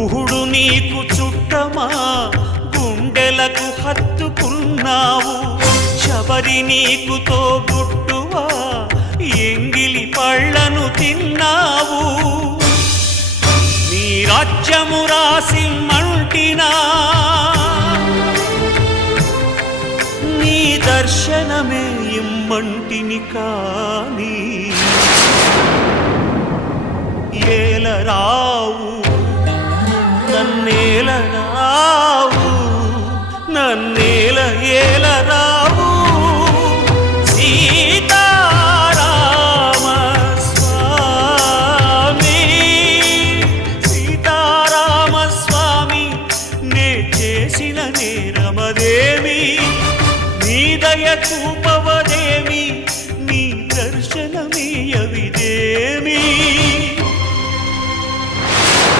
గుహుడు నీకు చుట్టమా గుండెలకు హత్తుకున్నావు శబరి నీకు తోబుట్టువా ఎంగిలి పళ్ళను తిన్నావు నీ రాజ్యము రాసి మంటినా నీ దర్శనమే ఇమ్మంటిని కాని ఏలరావు నన్నేలరావు నన్నేల ఏలరావు సీతారామ స్వామి సీతారామ స్వామి నే చేసిన నేరమదేమి నీ దయ చూపు